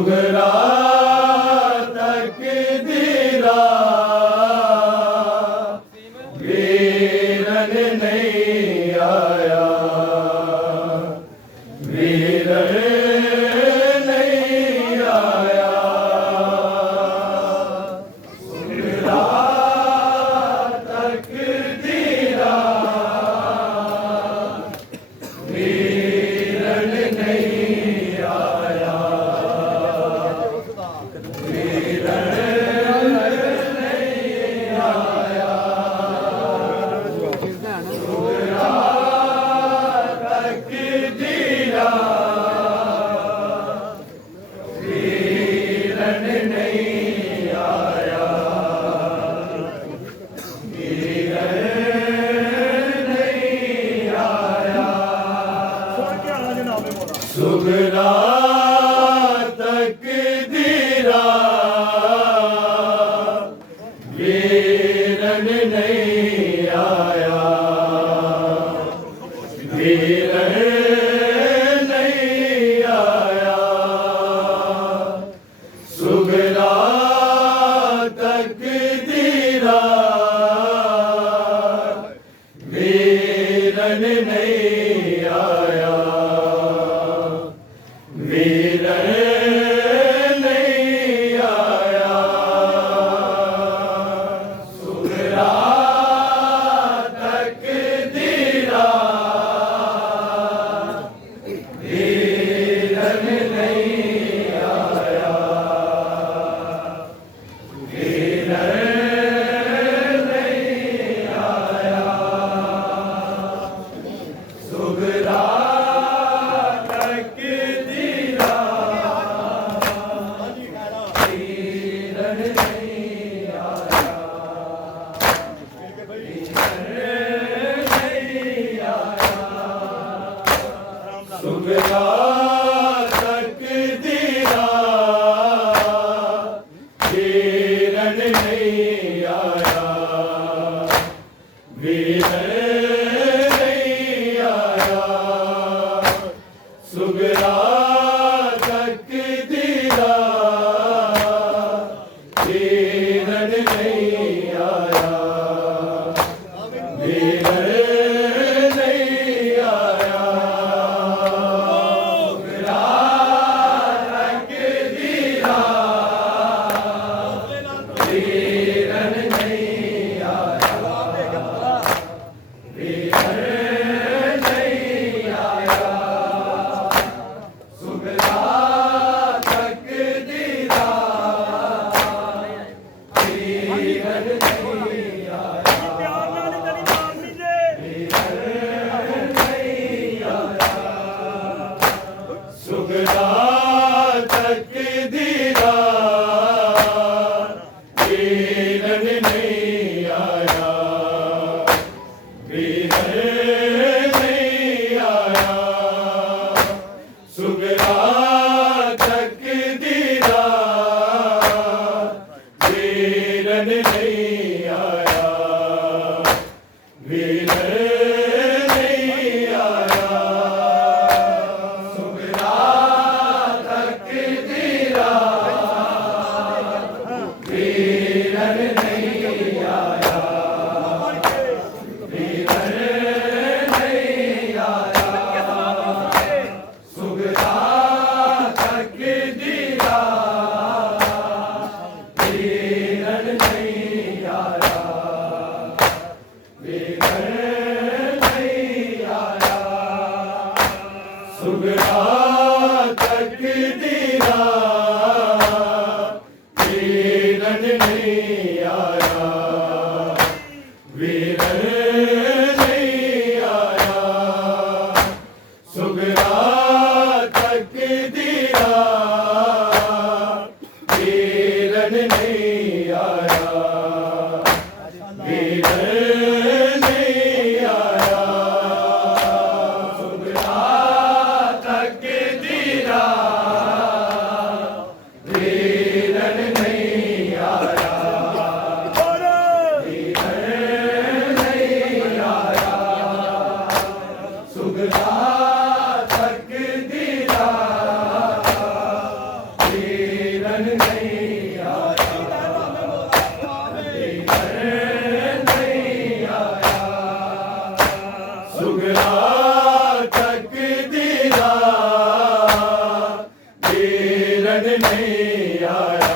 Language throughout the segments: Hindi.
सुगरा तकदीरा वीरन नहीं आया, वीरन नहीं आया। सुगरा तकदीरा वीरन नहीं आया, वीरन नहीं आया। सुगरा तकदीरा वीरन नहीं आया, वीरन नहीं आया। सुगरा तकदीरा वीरन नहीं आया, वीरन नहीं आया। सुगरा तकदीरा वीरन नहीं आया, वीरन नहीं आया। सुगरा तकदीरा वीरन नहीं आया, वीरन नहीं आया। सुगरा तकदीरा वीरन नहीं आया, वीरन नहीं आया। सुगरा तकदीरा वीरन नहीं आया, वीरन नहीं आया। सुगरा तकदीरा वीरन नहीं आया, वीरन नहीं आया। सुगरा तकदीरा वीरन नहीं आया, वीरन नहीं आया। सुगरा तकदीरा वीरन नहीं आया, वीरन नहीं आया। सुगरा तकदीरा वीरन नहीं आया, वीरन नहीं आया। सुगरा तकदीरा वीरन नहीं आया, वीरन नहीं आया। सुगरा तकदीरा वीरन नहीं आया, वीरन नहीं आया। सुगरा तकदीरा वीरन नहीं आया, वीरन नहीं आया। सुगरा तकदीरा वीरन नहीं आया, वीरन नहीं आया। सुगरा तकदीरा वीरन नहीं आया, वीरन नहीं आया। सुगरा तकदीरा वीरन नहीं आया,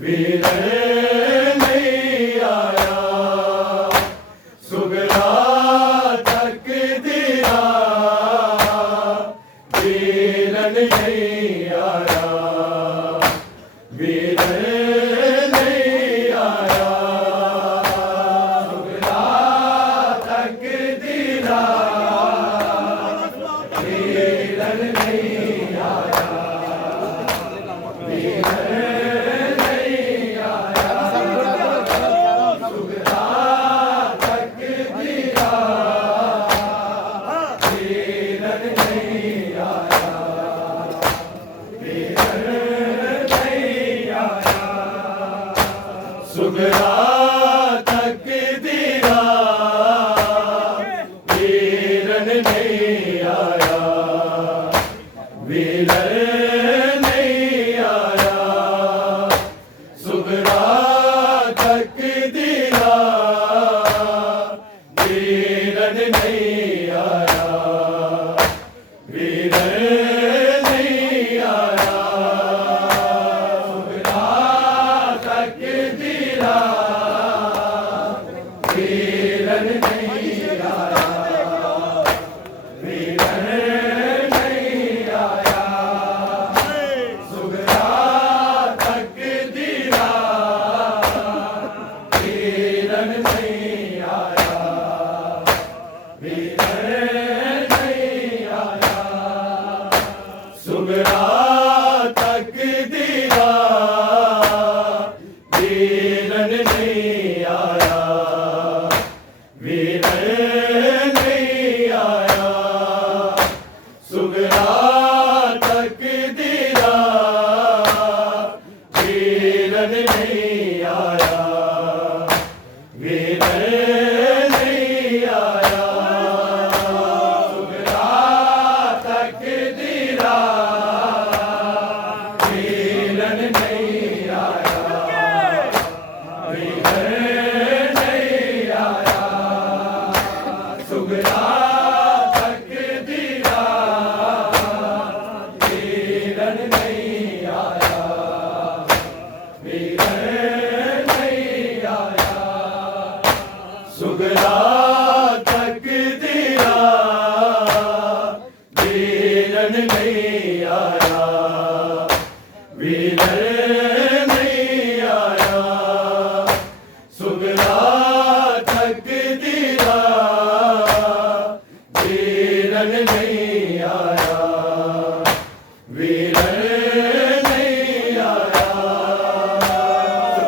वीरन नहीं आया, सुगला तक दिया, वीरन नहीं आया, वीरन नहीं आया, सुगला तक दिया, वीरन नहीं आया, वीरन नहीं आया, सुगला तक दिया, वीरन नहीं आया, वीरन नहीं आया, सुगला तक दिया, वीरन नहीं आया, वीरन नहीं आया, सुगला तक दिया, वीरन नहीं आया, वीरन नहीं आया, सुगला तक दिया, वीरन नहीं आया, वीरन नहीं आया, सुगला तक दिया, वीरन नहीं आया, वीरन नहीं आया, सुगला तक दिया, वीरन नहीं आया, वीरन नहीं आया, सुगला तक दिया, वीरन नहीं आया, वीरन नहीं आया, सुगला तक दिया, वीरन नहीं आया, वीरन नहीं आया, सुगला तक दिया, वीरन नहीं आया, वीरन नहीं आया, सुगला तक दिया, वीरन नहीं आया, वीरन नहीं आया, सुगला तक दिया, वीरन नहीं आया, वीरन नहीं आया,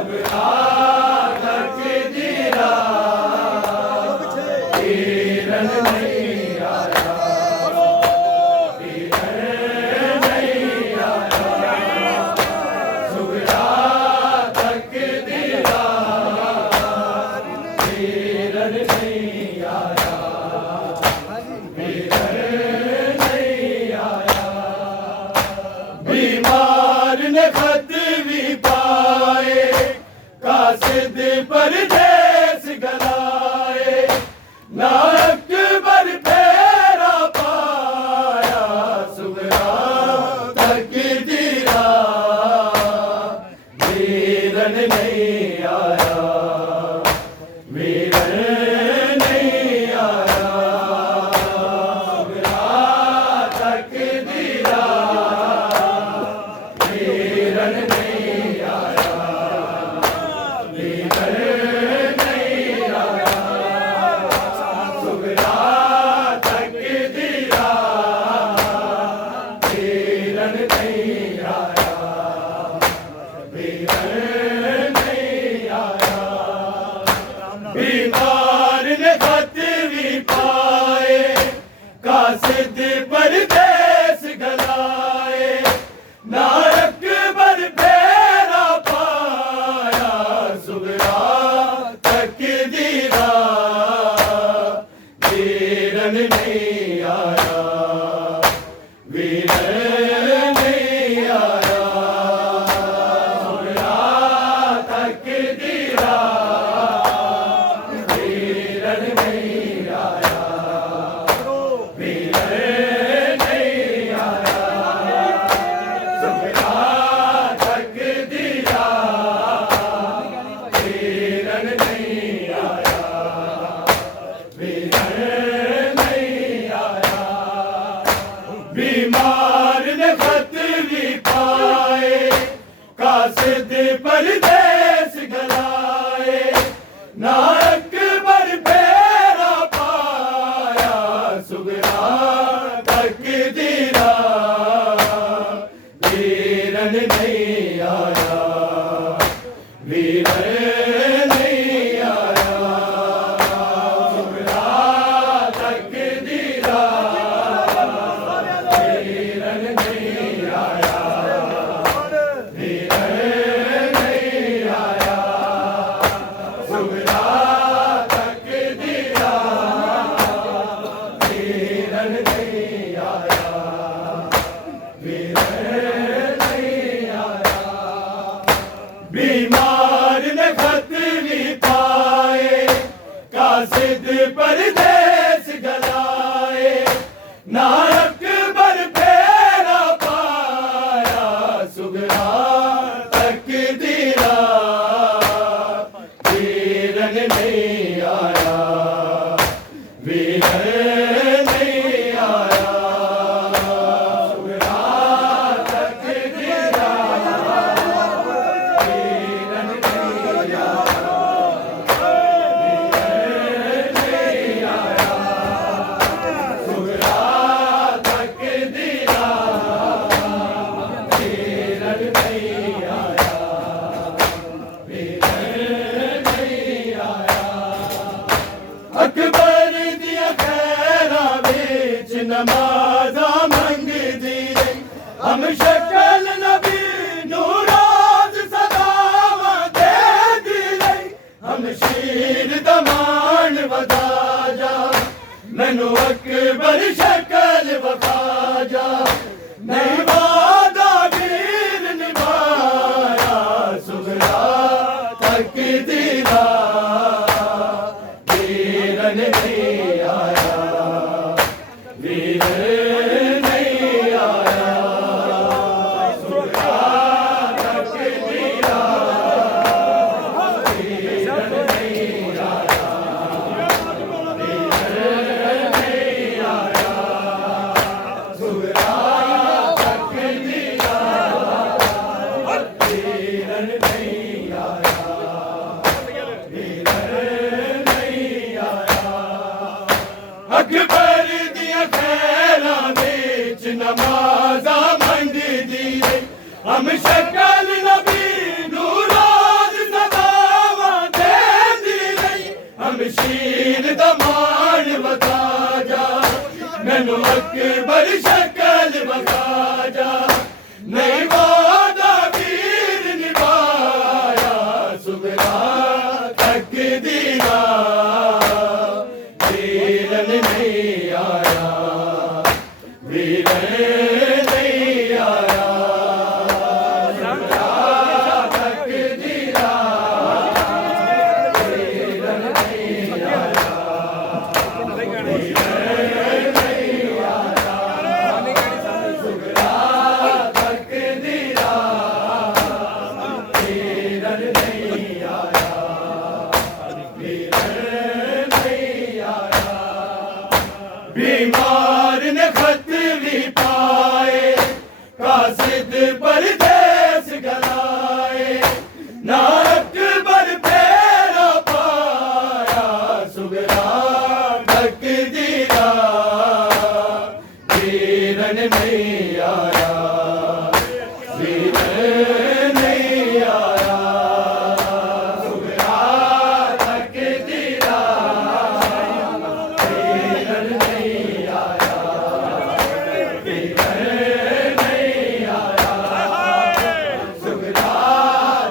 सुगला तक दिया, वीरन नहीं आया, वीरन नहीं आया, सुगला तक दिया, वीरन नहीं आया, वीरन नहीं आया, बीमार ने खत भी पाए, कासिद परदेस गलाए, ना अकबर फेरा पाया, सुगला तक दिया, वीरन नहीं आया, वीरन नहीं आया, सुगला तक दिया, वीरन नहीं आया, वीरन नहीं आया, सुगला तक दिया, वीरन नहीं आया, वीरन नहीं आया, बीमार ने खत भी पाए, कासिद परदेस गलाए, ना अकबर फेरा पाया, सुगला तक दिया, वीरन नहीं आया, वीरन नहीं आया, वीरन नहीं आया, वीरन नहीं आया, सुगरा तकदीरा, वीरन नहीं आया, वीरन नहीं आया, सुगरा तकदीरा, वीरन नहीं आया, वीरन नहीं आया। बीमार ने खत भी पाए, कासिद परदेस गलाए, नायक बर फेरा पाया, सुगरा तकदीरा, वीरन नहीं आया, वीरन नहीं आया, सुगरा तकदीरा, वीरन नहीं आया, वीरन नहीं आया, सुगरा तकदीरा, वीरन नहीं आया, वीरन नहीं आया। अकबर दिया खैरा बिच नमाजा मंग दी, हम शक्ल नबी नूराज सदावा दे दी, हम शीर दमान वधा जा, मैनू अकबर शक्ल वखा जा, नहीं वादा वीर निभाया, सुगरा तकदीरा, वीरन नहीं आया, वीरन नहीं आया, सुगरा तकदीरा, वीरन नहीं आया, वीरन नहीं आया, सुगरा तकदीरा, वीरन नहीं आया, वीरन नहीं आया। अकबर दिया खैरा बिच नमाजा मंग दी, हम शक्ल नबी नूराज सदावा दे दी, हम शीर दमान वधा जा, मैनू अकबर शक्ल वखा जा, नहीं वादा वीर निभाया, सुगरा तकदीरा, वीरन नहीं आया, वीरन नहीं आया, सुगरा तकदीरा, वीरन नहीं आया, वीरन नहीं आया, सुगरा तकदीरा, वीरन नहीं आया, वीरन नहीं आया। बीमार ने खत भी पाए, कासिद परदेस गलाए, नायक बर फेरा पाया, सुगरा तकदीरा, वीरन नहीं आया, वीरन नहीं आया, सुगरा तकदीरा, वीरन नहीं आया, वीरन नहीं आया, सुगरा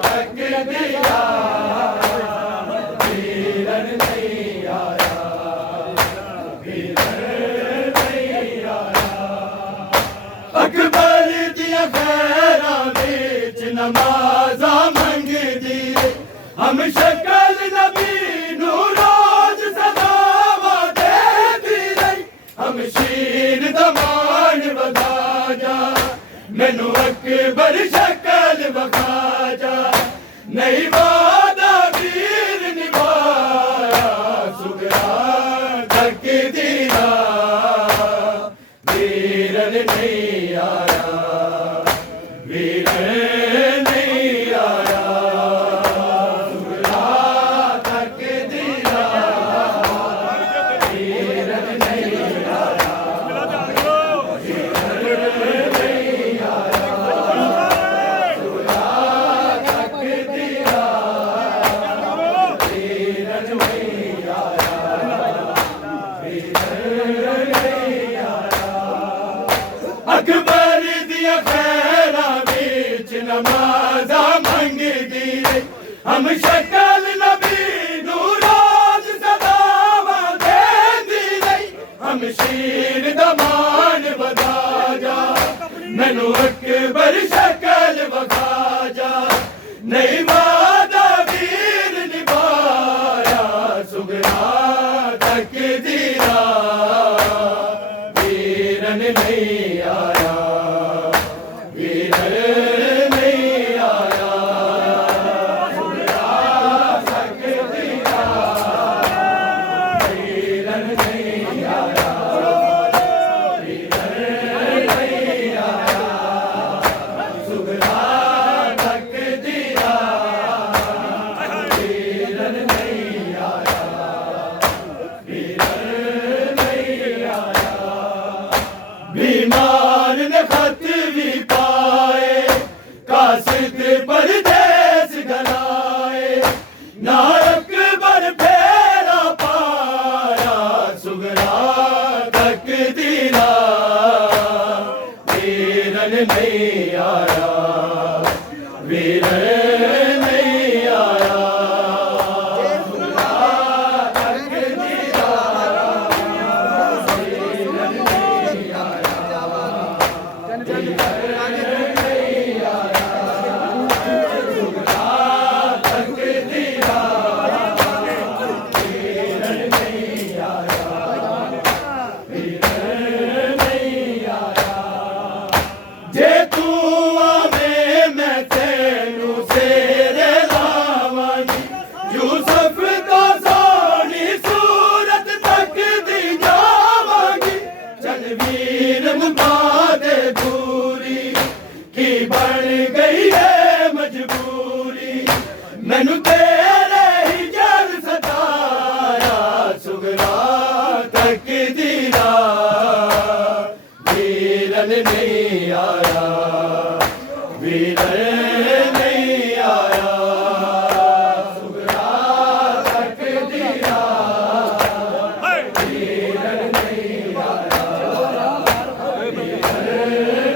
तकदीरा, वीरन नहीं आया, वीरन नहीं आया। अकबर दिया खैरा बिच नमाजा मंग दी, हम शक्ल नबी नूराज सदावा दे दी, हम शीर दमान वधा जा, मैनू अकबर शक्ल वखा जा, नहीं वादा वीर निभाया, सुगरा तकदीरा, वीरन नहीं आया, वीरन नहीं आया, सुगरा तकदीरा, वीरन नहीं आया, वीरन नहीं आया, नमाजा मंगदी रही हम शक्ल नबी नूराज सदावा देंदी रही हम शीर दमान बधा जा मैनू अकबर शक्ल वखा जा नहीं वादा वीर निभाया सुगना तक दीरा वीरन नहीं आया वीरन नहीं आया सुगना तक दीरा वीरन नहीं आया वीरन नहीं आया सुगना तक दीरा वीरन नहीं आया वीरन नहीं आया बीमार ने खत भी पाए कासिद परदेस गलाए ना अकबर फेरा पाया सुगना तक दीरा वीरन नहीं आया वीरन नहीं आया सुगना तक दीरा वीरन नहीं आया सुगना तक दीरा वीरन नहीं आया वीरन नहीं आया जे तू आवे मैं तेनू सेरे लावांगी यूसुफ तो सोनी सूरत तक दी जावांगी चल वीर मुका दे दूरी की बन गई है मजबूरी मैनू तेरे ही जल सताया सुगना तक दीरा वीरन नहीं आया वीरन नहीं आया सुगना तक दीरा वीरन नहीं आया वीरन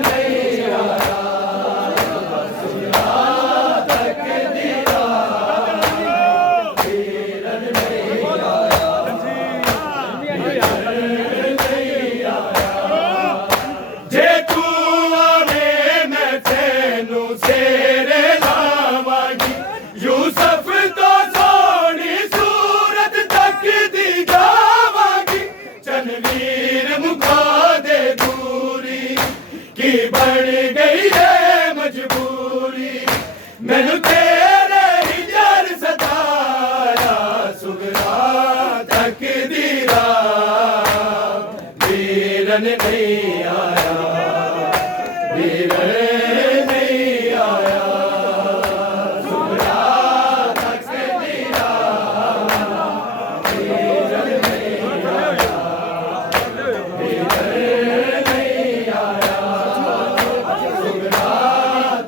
नहीं आया सुगना तक दीरा वीरन नहीं आया वीरन नहीं आया जे तू आवे मैं तेनू सेरे लावांगी यूसुफ तो सोनी सूरत तक दी जावांगी चनवीर मुखा दे दूरी की बन गई है मजबूरी मैनू तेरे ही जर सताया सुगना तक दीरा वीरन नहीं आया वीरन नहीं आया सुगना तक दीरा वीरन नहीं आया वीरन नहीं आया सुगना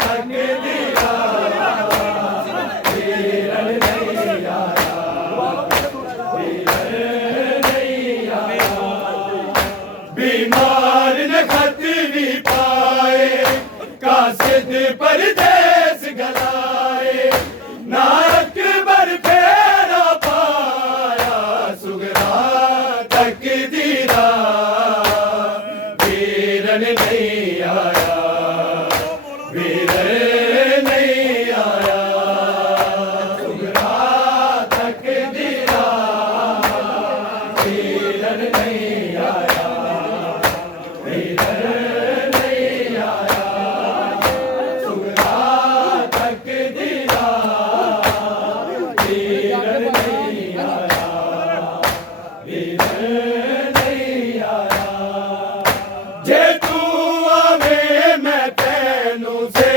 तक दीरा वीरन नहीं आया वीरन नहीं आया बीमार ने खत भी पाए कासिद परदेस गलाए ना अकबर फेरा पाया सुगना तक दीरा वीरन नहीं आया वीरन नहीं आया सुगना तक दीरा वीरन नहीं आया वीरन नहीं आया सुगना तक दीरा वीरन नहीं आया वीरन नहीं आया जे तू आवे मैं तेनू से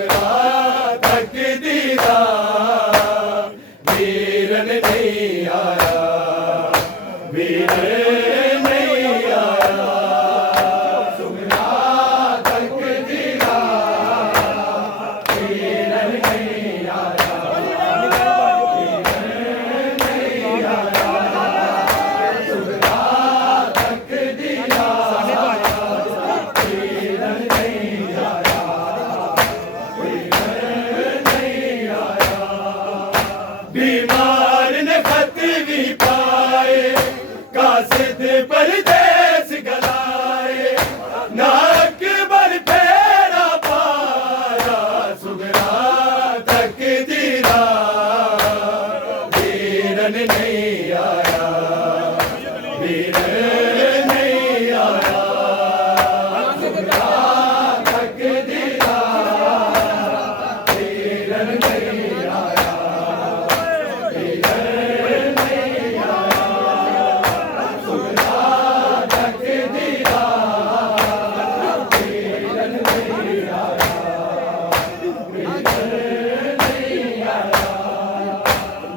सुगरा तक दीदा वीरन नहीं आया वीर नहीं आया सुगरा तक दीदा वीरन नहीं आया सुगरा तक दीदा बीमार ने खत भी पाए कासिद परदेस गलाए नाक बर फेरा पाया सुगरा तक दीदा वीरन नहीं आया वीर नहीं आया सुगरा तक दीदा वीरन नहीं आया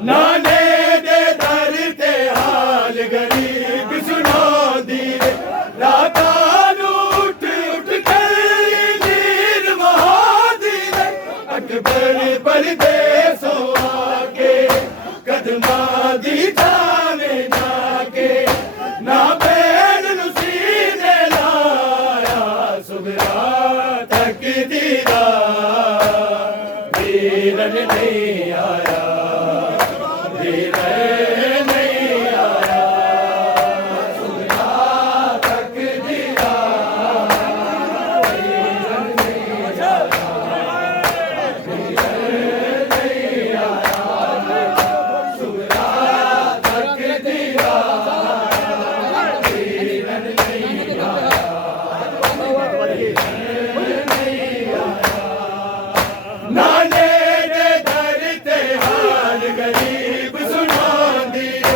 नाने दे दर ते हाल गरीब सुनो दीर रातां उठ उठ कर नीर महादीर अकबर परदेसों आके कदमां दी थावे जाके ना बैन नु सीने लाया सुगरा तक दीदा वीरन नहीं आया वीर नहीं आया सुगरा तक दीदा वीरन नहीं आया वीर नहीं आया सुगरा तक दीदा वीरन नहीं आया नाने दे दर ते हाल गरीब सुनो दीर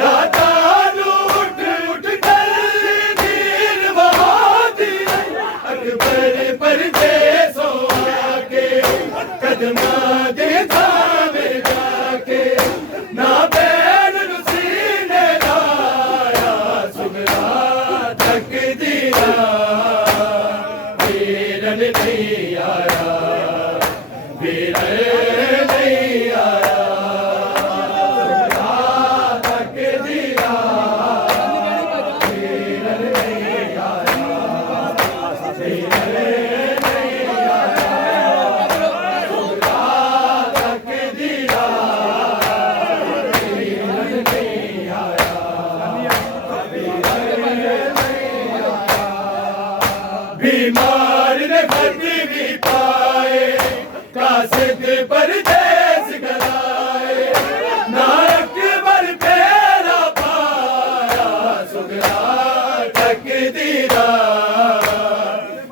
रातां उठ उठ कर नीर बहादीर अकबर परदेसों आके कदमां दे थावे जाके ना बैन नु सीने लाया सुगरा तक दीदा वीरन नहीं आया वीर नहीं आया सुगरा तक दीदा वीरन नहीं आया वीर नहीं आया सुगरा तक दीदा वीरन नहीं आया बीमार ने खत भी पाए कासिद परदेस गलाए नाक बर फेरा पाया सुगरा तक दीदा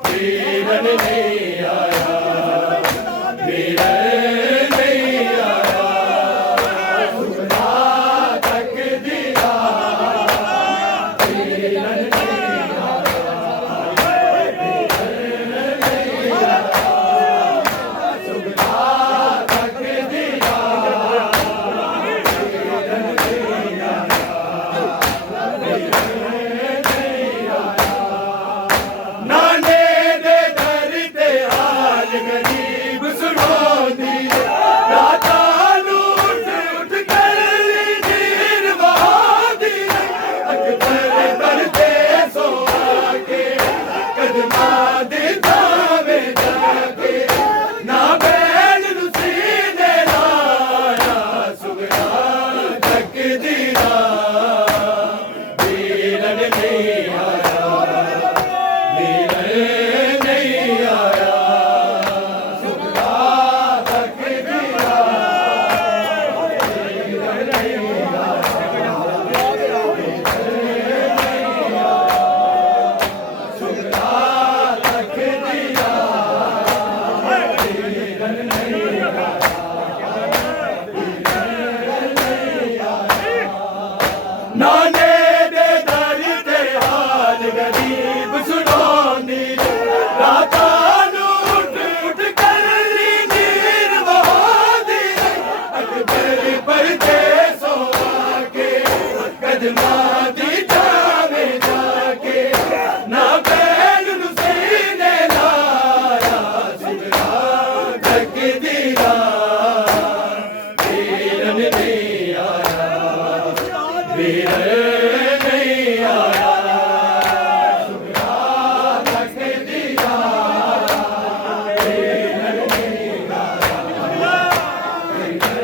वीरन नहीं आया वीर नहीं आया सुगरा तक दीदा वीरन नहीं आया सुगरा तक दीदा नाने दे दर ते हाल गरीब सुनो दीर रातां उठ उठ कर नीर बहादीर अकबर परदेसों आके कदमां दे थावे जाके ना बैन नु सीने लाया सुगरा तक दीदा वीरन नहीं आया वीर नहीं आया सुगरा तक दीदा वीरन नहीं आया सुगरा तक दीदा वीरन नहीं आया नाने दे दर ते हाल गरीब सुनो नीर रातां उठ उठ कर तकदीरा वीरन नहीं आया वीरन नहीं आया सुखा तकदीरा वीरन नहीं आया वीरन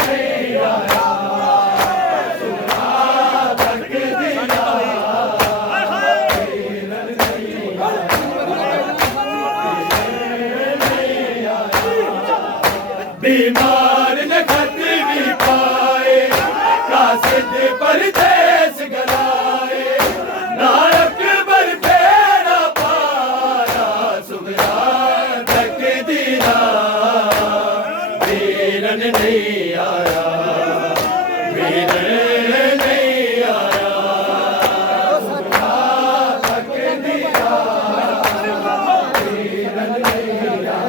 नहीं आया सुखा तकदीरा वीरन नहीं आया बीमार न खत भी पाए कासिद परदेस गलाए नायक बर फेरा पाया सुगरा तकदीरा वीरन नहीं आया वीरन नहीं आया सुगरा तकदीरा वीरन नहीं आया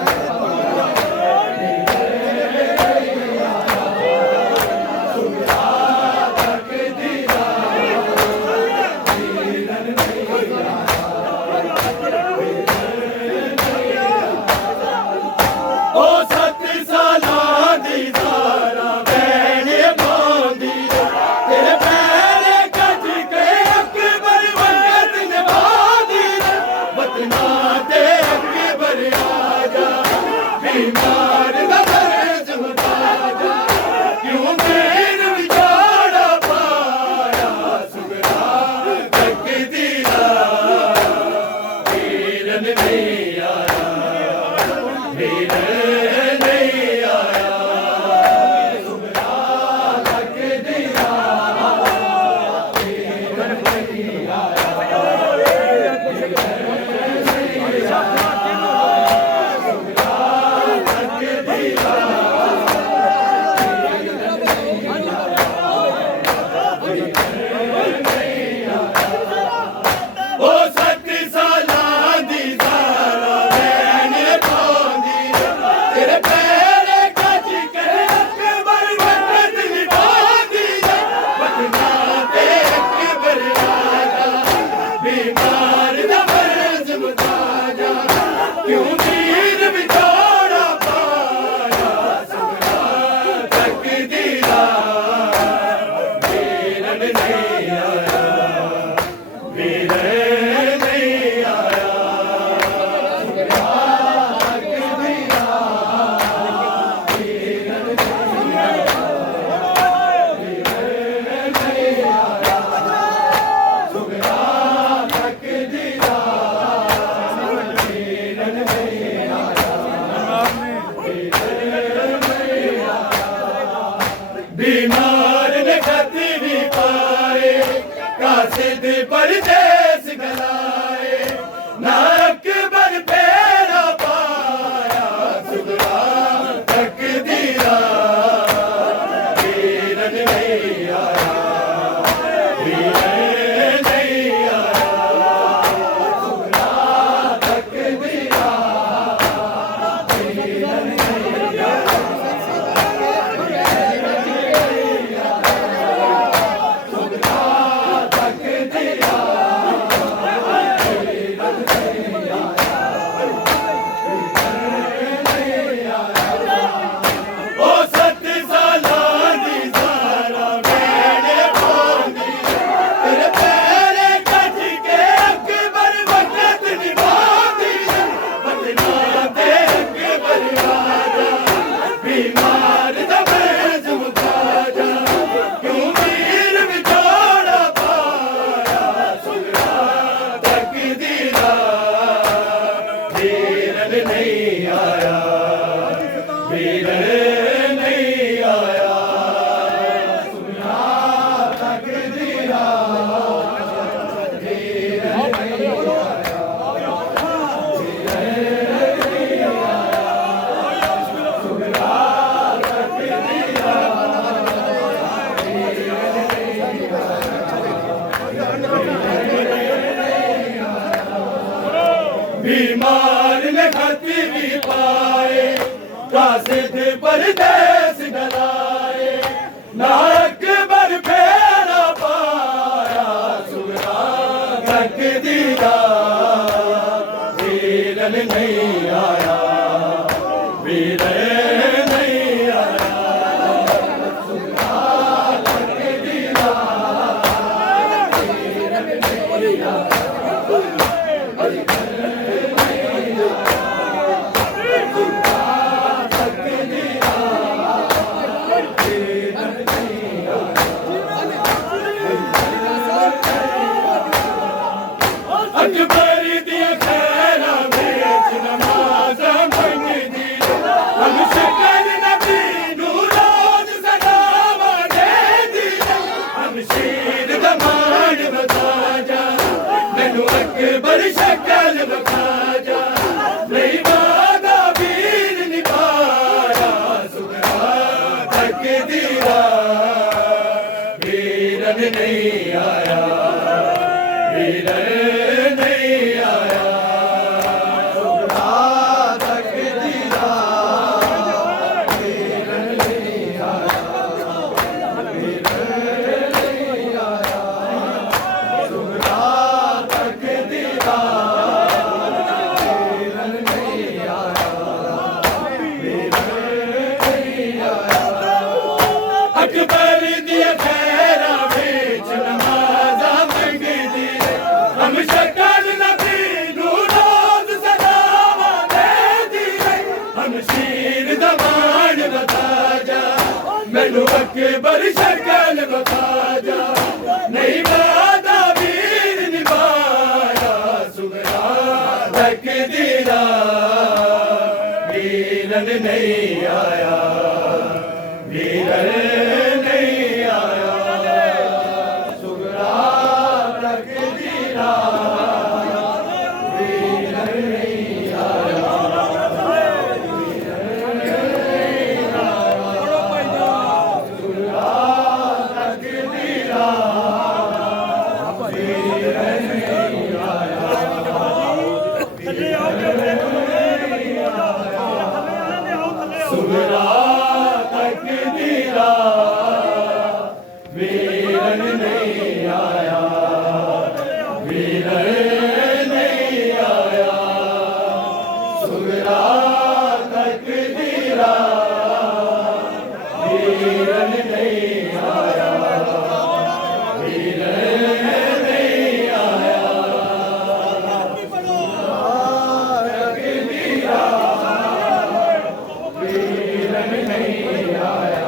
ओ सत साला दी सारा बैने बांधी तेरे पैरे कज के अकबर वंगत निभादी वतना ते अकबर आजा बीमार नजर जुदाजा क्यों मेर विचारा पाया सुगरा तकदीरा वीरन नहीं आया वीरन नहीं आया सुगरा तकदीरा वीरन नहीं आया ओ सत साला दी सारा बैने बांधी तेरे पैरे कज के अकबर वंगत निभादी वतना ते अकबर आजा बीमार नबरज मुताजा क्यों वीर विछोड़ा पाया सुगरा तकदीरा वीरन नहीं आया वीरन नहीं आया सुगरा तकदीरा वीरन नहीं आया वीरन नहीं आया सुगरा तकदीरा वीरन नहीं आया बीमार ने खत भी पाए कासिद परदेस गलाए नायक बर फेरा पाया सुगरा तकदीरा वीरन नहीं आया वीरन नहीं आया सुगरा तकदीरा वीरन नहीं आया सुगरा तकदीरा ओ सत साला दी सारा बैने बांधी तेरे पैरे कज के अकबर वंगत निभादी वतना ते अकबर आजा बीमार नबरज मुताजा क्यों वीर विछोड़ा पाया सुगरा तकदीरा वीरन नहीं आया वीरन नहीं आया सुगरा तकदीरा वीरन नहीं आया वीरन नहीं आया सुगरा तकदीरा वीरन नहीं आया बीमार ने खत भी पाए कासिद परदेस गलाए नायक बर फेरा पाया सुगरा तकदीरा वीरन नहीं आया वीरन वीर नहीं आया अकबर दिया खैरा बेच नमाज मंगदी हम शक्ल नबी नूरोज सलामा दे दी हम शीर दमान बता जा मैनू अकबर शक्ल बता जा नहीं वादा वीर निभाया सुगरा तकदीरा वीरन नहीं आया वीरन अकबर दिया खैरा बेच नमाजा मंगदी हम शक्ल नबी नूरोज सलामा दे दी हम शीर दमान बता जा मैनू अकबर शक्ल बता जा नहीं वादा वीर निभाया सुगरा तकदीरा वीरन नहीं आया वीरन नहीं आया सुगरा तकदीरा वीरन नहीं आया सुगरा तकदीरा वीरन नहीं आया सुगरा तकदीरा वीरन नहीं आया वीरन नहीं आया सुगरा तकदीरा वीरन नहीं आया वीरन नहीं आया तकदीरा वीरन नहीं आया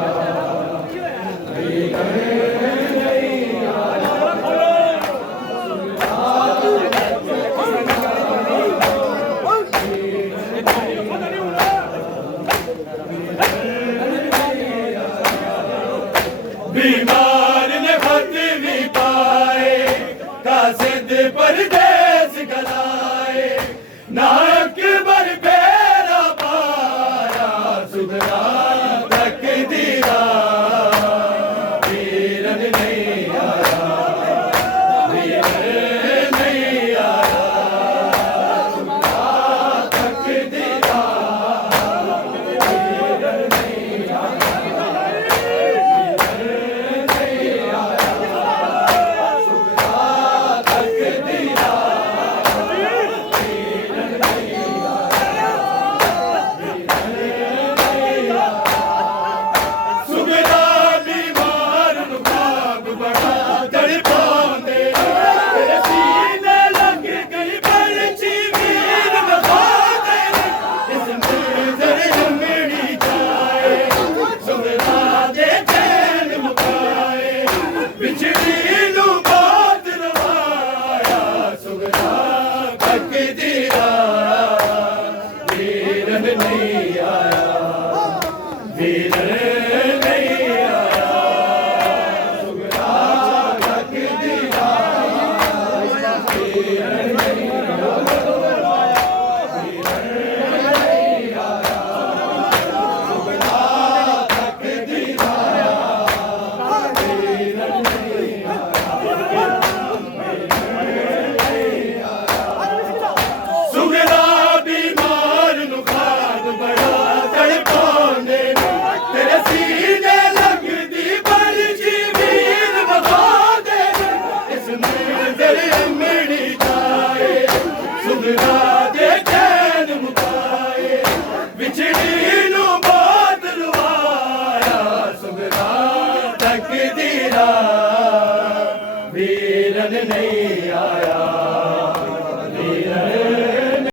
बीमार ने खत भी पाए कासिद परदेस गलाए ना अकबर फेरा पाया सुगरा तकदीरा वीरन नहीं आया वीरन नहीं आया सुगरा तकदीरा वीरन नहीं आया तकदीरा कन्हैया